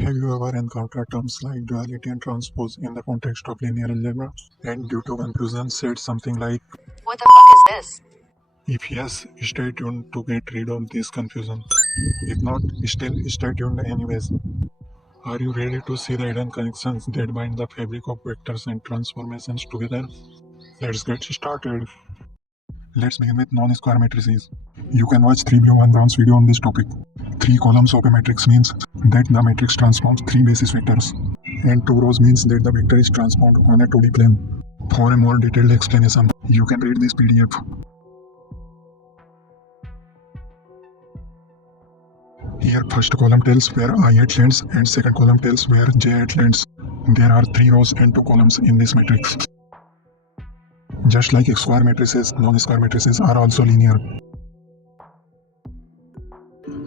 Have you ever encountered terms like duality and transpose in the context of linear algebra and due to confusion said something like, What the fuck is this? if yes, stay tuned to get rid of this confusion. If not, still stay tuned anyways. Are you ready to see the hidden connections that bind the fabric of vectors and transformations together? Let's get started. Let's begin with non-square matrices. You can watch 3 blue 1 bronze video on this topic. 3 columns of a matrix means that the matrix transforms 3 basis vectors. And 2 rows means that the vector is transformed on a 2D plane. For a more detailed explanation, you can read this PDF. Here first column tells where I8 lands and second column tells where J8 lands. There are 3 rows and 2 columns in this matrix. Just like square matrices, non-square matrices are also linear.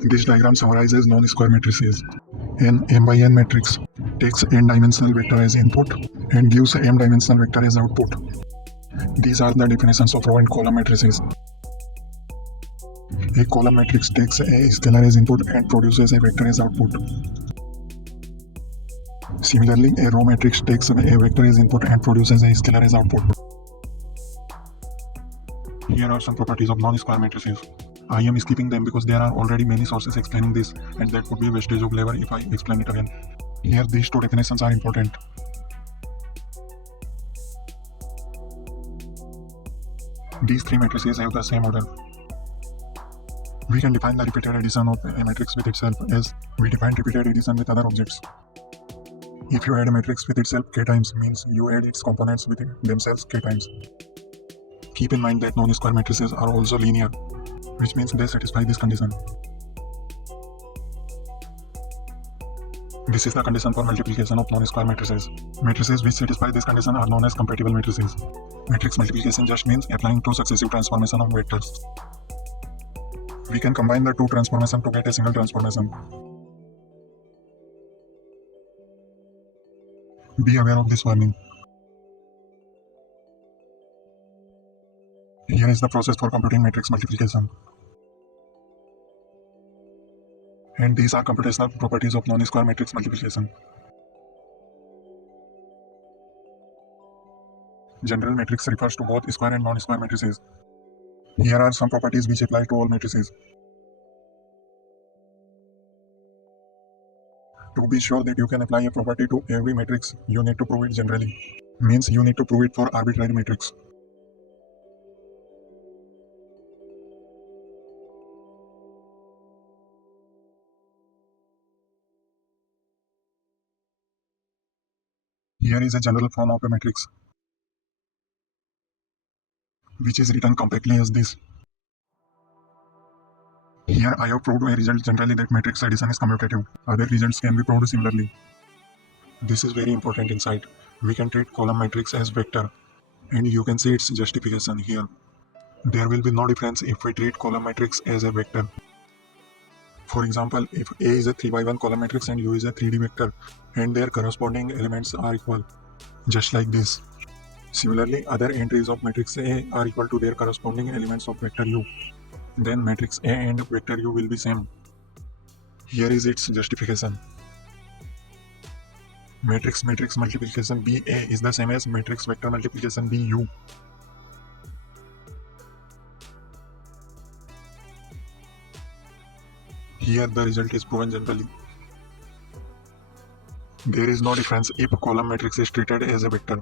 This diagram summarizes non-square matrices. An m by n matrix takes n-dimensional vector as input and gives m-dimensional vector as output. These are the definitions of row and column matrices. A column matrix takes a scalar as input and produces a vector as output. Similarly, a row matrix takes a vector as input and produces a scalar as output. Here are some properties of non-square matrices. I am skipping them because there are already many sources explaining this, and that would be a wastage of labor if I explain it again. Here these two definitions are important. These three matrices have the same order. We can define the repeated addition of a matrix with itself as we define repeated addition with other objects. If you add a matrix with itself k times means you add its components with themselves k times. Keep in mind that non-square matrices are also linear, which means they satisfy this condition. This is the condition for multiplication of non-square matrices. Matrices which satisfy this condition are known as compatible matrices. Matrix multiplication just means applying two successive transformations of vectors. We can combine the two transformations to get a single transformation. Be aware of this warning. Here is the process for computing matrix multiplication. And these are computational properties of non-square matrix multiplication. General matrix refers to both square and non-square matrices. Here are some properties which apply to all matrices. To be sure that you can apply a property to every matrix, you need to prove it generally. Means you need to prove it for arbitrary matrix. Here is a general form of a matrix, which is written compactly as this. Here I have proved a result generally that matrix addition is commutative. Other results can be proved similarly. This is very important insight. We can treat column matrix as vector, and you can see its justification here. There will be no difference if we treat column matrix as a vector. For example, if A is a 3 by 1 column matrix and U is a 3D vector, and their corresponding elements are equal, just like this. Similarly, other entries of matrix A are equal to their corresponding elements of vector U. Then matrix A and vector U will be same. Here is its justification. Matrix multiplication BA is the same as matrix vector multiplication BU. Here the result is proven generally. There is no difference if column matrix is treated as a vector.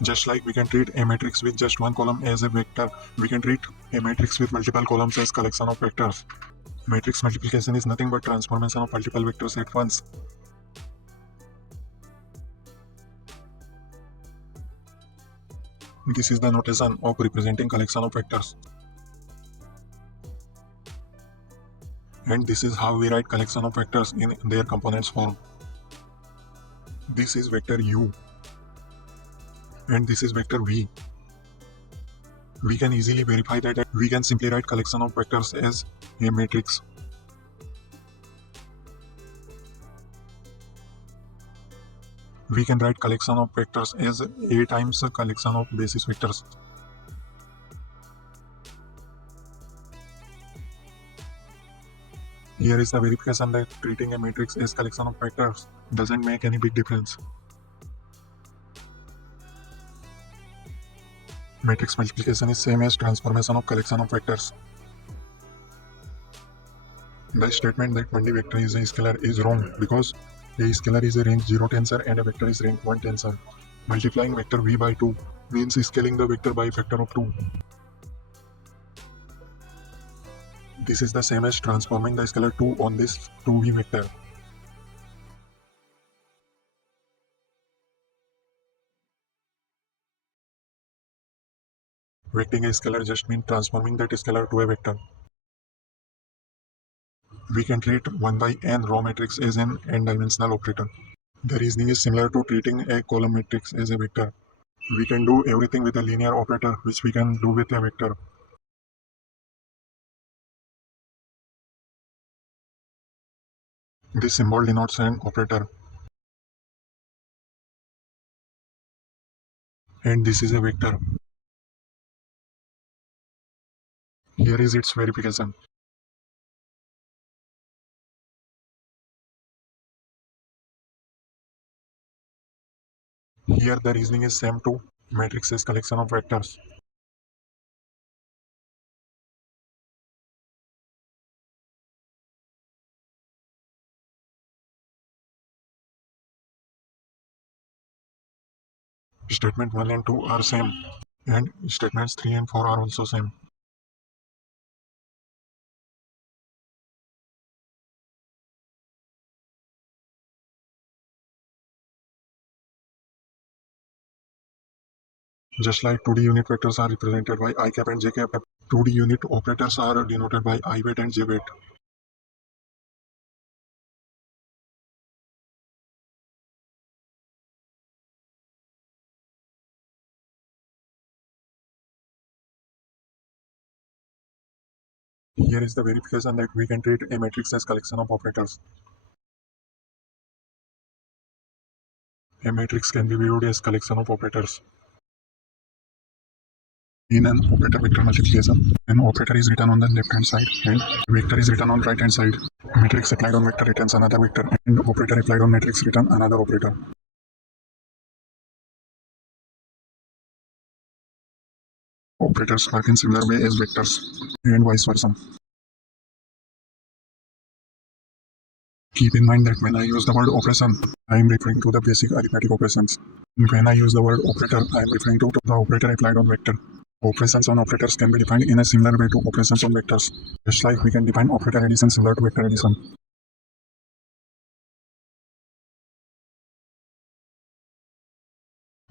Just like we can treat a matrix with just one column as a vector, we can treat a matrix with multiple columns as collection of vectors. Matrix multiplication is nothing but transformation of multiple vectors at once. This is the notation of representing collection of vectors. And this is how we write collection of vectors in their components form. This is vector U. And this is vector V. We can easily verify that we can simply write collection of vectors as a matrix. We can write collection of vectors as A times a collection of basis vectors. Here is the verification that treating a matrix as collection of vectors doesn't make any big difference. Matrix multiplication is same as transformation of collection of vectors. The statement that 1D vector is a scalar is wrong because a scalar is a range 0 tensor and a vector is range 1 tensor. Multiplying vector v by 2 means scaling the vector by a factor of 2. This is the same as transforming the scalar 2 on this 2v vector. Vecting a scalar just means transforming that scalar to a vector. We can treat 1 by n raw matrix as an n-dimensional operator. The reasoning is similar to treating a column matrix as a vector. We can do everything with a linear operator, which we can do with a vector. This symbol denotes an operator, and this is a vector. Here is its verification. Here the reasoning is same too. Matrix is collection of vectors. Statement 1 and 2 are same, and statements 3 and 4 are also same. Just like 2D unit vectors are represented by I cap and j cap, 2D unit operators are denoted by I weight and j weight. Here is the verification that we can treat a matrix as collection of operators. A matrix can be viewed as collection of operators. In an operator vector multiplication, an operator is written on the left hand side and vector is written on right hand side. Matrix applied on vector returns another vector and operator applied on matrix return another operator. Operators work in similar way as vectors and vice versa. Keep in mind that when I use the word operation, I am referring to the basic arithmetic operations. When I use the word operator, I am referring to the operator applied on vector. Operations on operators can be defined in a similar way to operations on vectors, just like we can define operator addition similar to vector addition.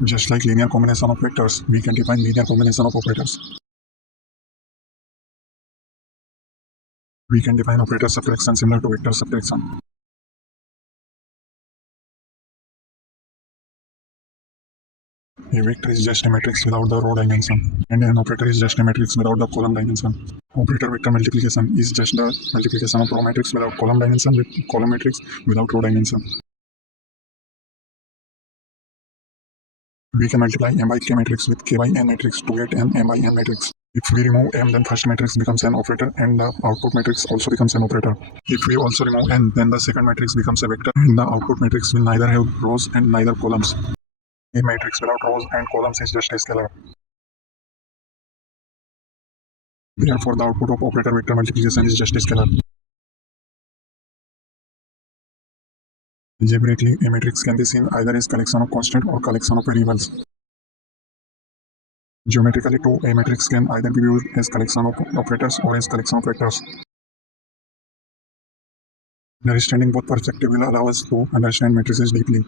Just like linear combination of vectors, we can define linear combination of operators. We can define operator subtraction similar to vector subtraction. A vector is just a matrix without the row dimension, and an operator is just a matrix without the column dimension. Operator vector multiplication is just the multiplication of row matrix without column dimension with column matrix without row dimension. We can multiply m by k matrix with k by n matrix to get an m by n matrix. If we remove m, then first matrix becomes an operator and the output matrix also becomes an operator. If we also remove n, then the second matrix becomes a vector and the output matrix will neither have rows and neither columns. A matrix without rows and columns is just a scalar. Therefore, the output of operator vector multiplication is just a scalar. Algebraically, a matrix can be seen either as collection of constant or collection of variables. Geometrically too, a matrix can either be viewed as collection of operators or as collection of vectors. Understanding both perspectives will allow us to understand matrices deeply.